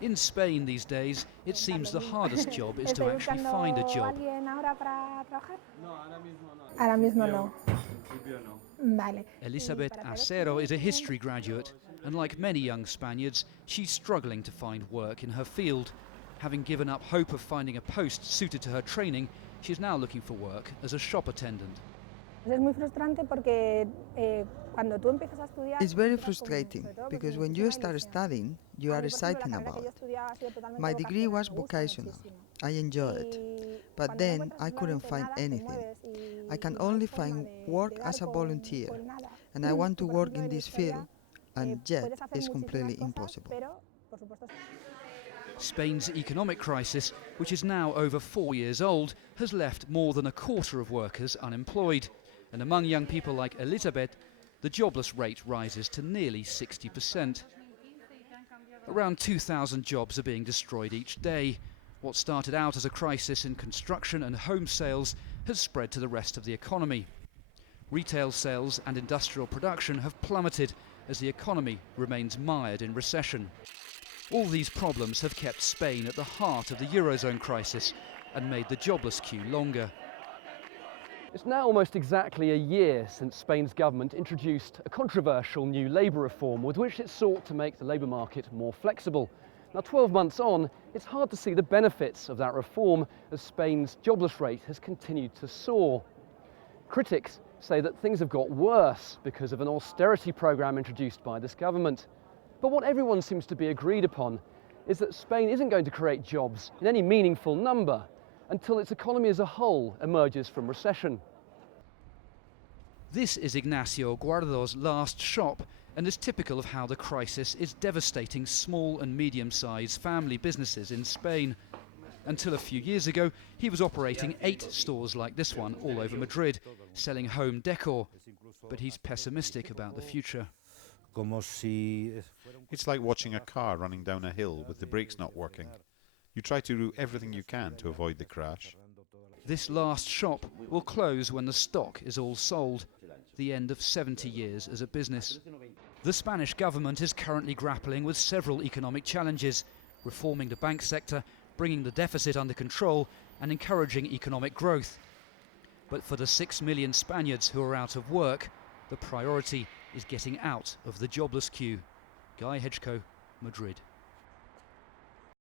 In Spain these days, it seems the hardest job is to actually find a job. Ahora mismo no. Vale. Elisabeth Acero is a history graduate, and like many young Spaniards, she's struggling to find work in her field. Having given up hope of finding a post suited to her training, she's now looking for work as a shop attendant. It's very frustrating because when you start studying, you are excited about it. My degree was vocational. I enjoyed it, but then I couldn't find anything. I can only find work as a volunteer, and I want to work in this field, and yet it's completely impossible. Spain's economic crisis, which is now over 4 years old, has left more than a quarter of workers unemployed. And among young people like Elisabeth, the jobless rate rises to nearly 60%. Around 2,000 jobs are being destroyed each day. What started out as a crisis in construction and home sales has spread to the rest of the economy. Retail sales and industrial production have plummeted as the economy remains mired in recession. All these problems have kept Spain at the heart of the Eurozone crisis and made the jobless queue longer. It's now almost exactly a year since Spain's government introduced a controversial new labour reform with which it sought to make the labour market more flexible. Now, 12 months on, it's hard to see the benefits of that reform as Spain's jobless rate has continued to soar. Critics say that things have got worse because of an austerity programme introduced by this government. But what everyone seems to be agreed upon is that Spain isn't going to create jobs in any meaningful number until its economy as a whole emerges from recession. This is Ignacio Guardo's last shop and is typical of how the crisis is devastating small and medium-sized family businesses in Spain. Until a few years ago, he was operating 8 stores like this one all over Madrid, selling home decor. But he's pessimistic about the future. It's like watching a car running down a hill with the brakes not working. You try to do everything you can to avoid the crash. This last shop will close when the stock is all sold, the end of 70 years as a business. The Spanish government is currently grappling with several economic challenges, reforming the bank sector, bringing the deficit under control and encouraging economic growth. But for the 6 million Spaniards who are out of work, the priority is getting out of the jobless queue. Hedgecoe, Madrid.